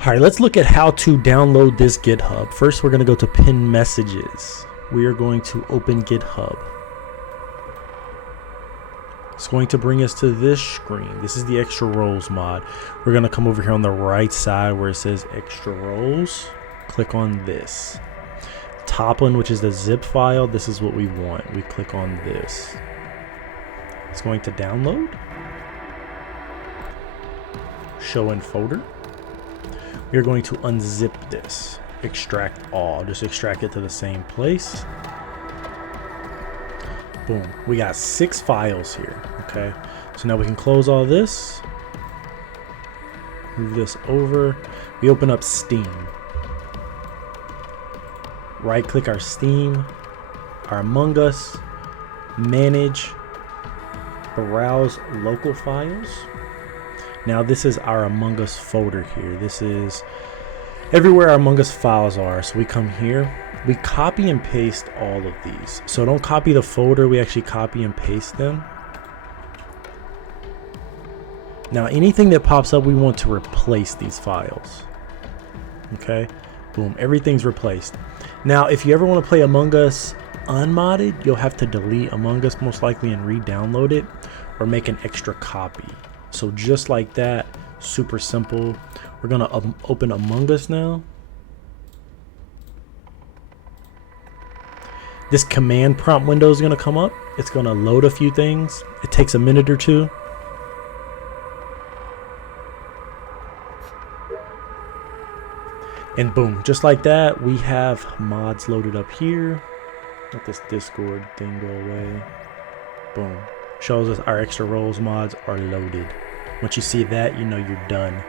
All right, let's look at how to download this GitHub. First, we're going to go to pin messages. We are going to open GitHub. It's going to bring us to this screen. This is the extra roles mod. We're going to come over here on the right side where it says extra roles. Click on this. Top one, which is the zip file, this is what we want. We click on this. It's going to download. Show in folder. We're going to unzip this. Extract all. Just extract it to the same place. Boom. We got 6 files here. Okay. So now we can close all this. Move this over. We open up Steam. Right click our Steam, our Among Us, manage, browse local files. Now this is our Among Us folder here. This is everywhere our Among Us files are. So we come here, we copy and paste all of these. So don't copy the folder, we actually copy and paste them. Now anything that pops up, we want to replace these files. Okay, boom, everything's replaced. Now, if you ever want to play Among Us unmodded, you'll have to delete Among Us most likely and re-download it or make an extra copy. So just like that, super simple. We're going to open Among Us now. This command prompt window is going to come up. It's going to load a few things. It takes a minute or two. And boom, just like that, we have mods loaded up here. Let this Discord thing go away. Boom. Shows us our extra roles mods are loaded. Once you see that, you know you're done.